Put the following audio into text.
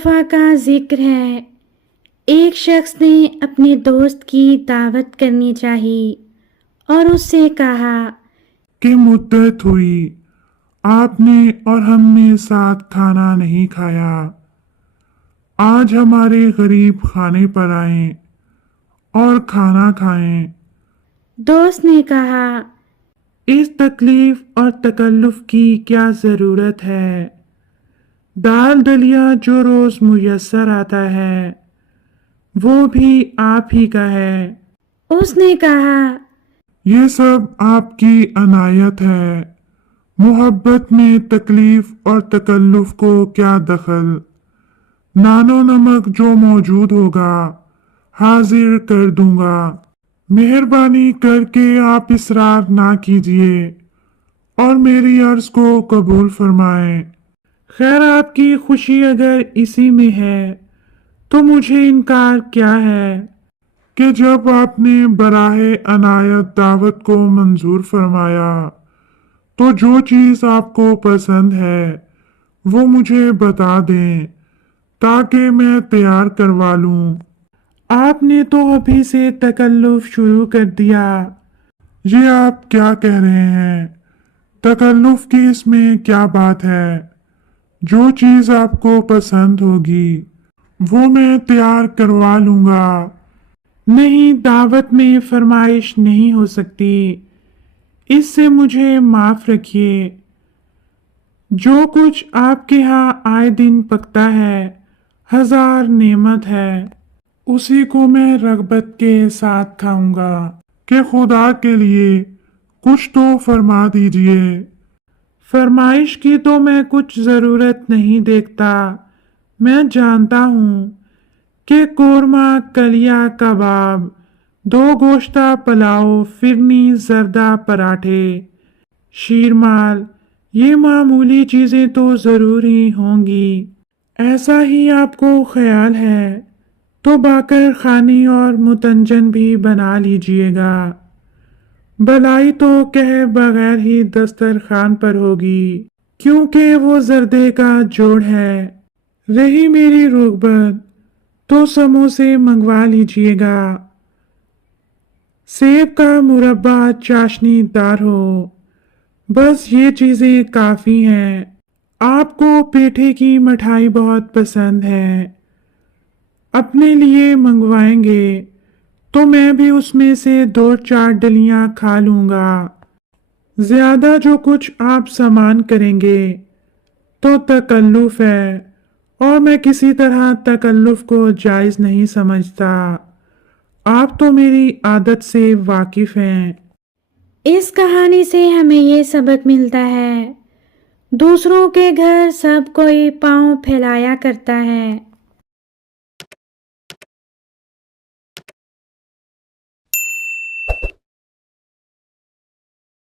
دفعہ کا ذکر ہے، ایک شخص نے اپنے دوست کی دعوت کرنی چاہی اور اس سے کہا کہ مدت ہوئی آپ نے اور ہم نے ساتھ کھانا نہیں کھایا، آج ہمارے غریب خانے پر آئیں اور کھانا کھائیں۔ دوست نے کہا اس تکلیف اور تکلف کی کیا ضرورت ہے؟ دال دلیا جو روز میسر آتا ہے وہ بھی آپ ہی کا ہے۔ اس نے کہا یہ سب آپ کی عنایت ہے، محبت میں تکلیف اور تکلف کو کیا دخل؟ نان و نمک جو موجود ہوگا حاضر کر دوں گا، مہربانی کر کے آپ اصرار نہ کیجیے اور میری عرض کو قبول فرمائیں۔ خیر آپ کی خوشی اگر اسی میں ہے تو مجھے انکار کیا ہے کہ جب آپ نے براہ عنایت دعوت کو منظور فرمایا تو جو چیز آپ کو پسند ہے وہ مجھے بتا دیں تاکہ میں تیار کروا لوں۔ آپ نے تو ابھی سے تکلف شروع کر دیا۔ یہ آپ کیا کہہ رہے ہیں؟ تکلف کی اس میں کیا بات ہے؟ جو چیز آپ کو پسند ہوگی وہ میں تیار کروا لوں گا۔ نہیں، دعوت میں فرمائش نہیں ہو سکتی، اس سے مجھے معاف رکھیے۔ جو کچھ آپ کے ہاں آئے دن پکتا ہے ہزار نعمت ہے، اسی کو میں رغبت کے ساتھ کھاؤں گا کہ خدا کے لیے کچھ تو فرما دیجئے۔ فرمائش کی تو میں کچھ ضرورت نہیں دیکھتا، میں جانتا ہوں کہ قورمہ، کلیا کباب، 2 گوشتہ پلاؤ، فرنی زردہ پراٹھے، شیرمال، یہ معمولی چیزیں تو ضرور ہی ہوں گی۔ ایسا ہی آپ کو خیال ہے تو باقر خوانی اور متنجن بھی بنا لیجئے گا، بلائی تو کہے بغیر ہی دسترخوان پر ہوگی، کیونکہ وہ زردے کا جوڑ ہے۔ رہی میری رغبت تو سموسے منگوا لیجئے گا، سیب کا مربع چاشنی دار ہو، بس یہ چیزیں کافی ہیں۔ آپ کو پیٹھے کی مٹھائی بہت پسند ہے، اپنے لیے منگوائیں گے تو میں بھی اس میں سے 2-4 ڈلیاں کھا لوں گا۔ زیادہ جو کچھ آپ سامان کریں گے تو تکلف ہے، اور میں کسی طرح تکلف کو جائز نہیں سمجھتا۔ آپ تو میری عادت سے واقف ہیں۔ اس کہانی سے ہمیں یہ سبق ملتا ہے، دوسروں کے گھر سب کوئی پاؤں پھیلایا کرتا ہے،